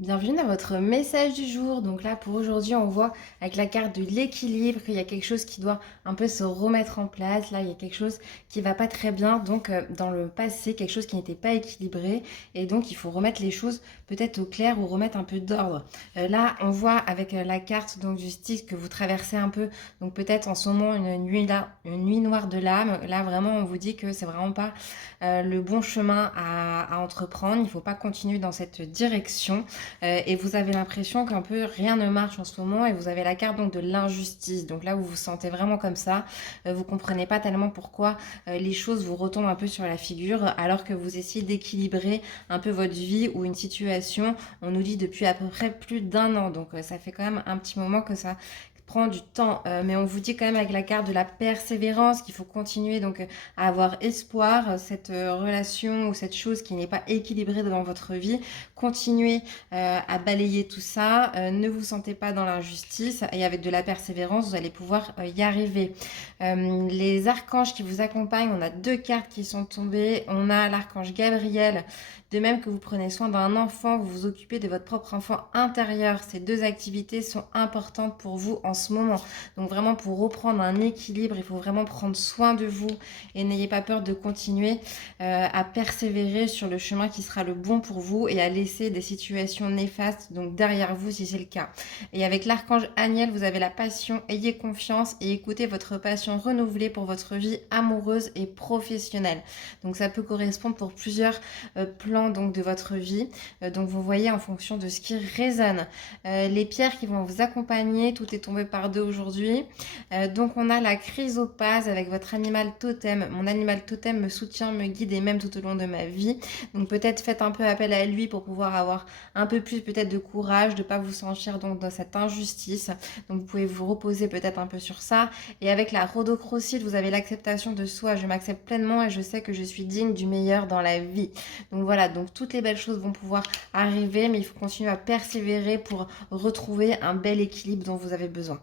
Bienvenue dans votre message du jour. Donc là, pour aujourd'hui, on voit avec la carte de l'équilibre qu'il y a quelque chose qui doit un peu se remettre en place. Là, il y a quelque chose qui va pas très bien. Donc, dans le passé, quelque chose qui n'était pas équilibré. Et donc, il faut remettre les choses peut-être au clair ou remettre un peu d'ordre. Là, on voit avec la carte donc du Styx que vous traversez un peu. Donc, peut-être en ce moment, une nuit là, une nuit noire de l'âme. Là, vraiment, on vous dit que c'est vraiment pas le bon chemin à entreprendre. Il ne faut pas continuer dans cette direction. Et vous avez l'impression qu'un peu rien ne marche en ce moment et vous avez la carte donc de l'injustice. Donc là, vous vous sentez vraiment comme ça, vous comprenez pas tellement pourquoi les choses vous retombent un peu sur la figure alors que vous essayez d'équilibrer un peu votre vie ou une situation. On nous dit depuis à peu près plus d'un an, donc ça fait quand même un petit moment que ça prend du temps, mais on vous dit quand même avec la carte de la persévérance qu'il faut continuer donc à avoir espoir, cette relation ou cette chose qui n'est pas équilibrée dans votre vie, continuez à balayer tout ça, ne vous sentez pas dans l'injustice et avec de la persévérance, vous allez pouvoir y arriver. Les archanges qui vous accompagnent, on a deux cartes qui sont tombées, on a l'archange Gabriel, de même que vous prenez soin d'un enfant, vous vous occupez de votre propre enfant intérieur. Ces deux activités sont importantes pour vous en ce moment. Donc vraiment pour reprendre un équilibre, il faut vraiment prendre soin de vous et n'ayez pas peur de continuer à persévérer sur le chemin qui sera le bon pour vous et à laisser des situations néfastes donc derrière vous si c'est le cas. Et avec l'archange Aniel, vous avez la passion, ayez confiance et écoutez votre passion renouvelée pour votre vie amoureuse et professionnelle. Donc ça peut correspondre pour plusieurs plans donc de votre vie. Donc vous voyez en fonction de ce qui résonne. Les pierres qui vont vous accompagner, tout est tombé par deux aujourd'hui. Donc on a la chrysopase avec votre animal totem. Mon animal totem me soutient, me guide et même tout au long de ma vie. Donc peut-être faites un peu appel à lui pour pouvoir avoir un peu plus peut-être de courage, de ne pas vous sentir donc dans cette injustice. Donc vous pouvez vous reposer peut-être un peu sur ça. Et avec la rhodochrosite, vous avez l'acceptation de soi. Je m'accepte pleinement et je sais que je suis digne du meilleur dans la vie. Donc voilà, donc toutes les belles choses vont pouvoir arriver, mais il faut continuer à persévérer pour retrouver un bel équilibre dont vous avez besoin.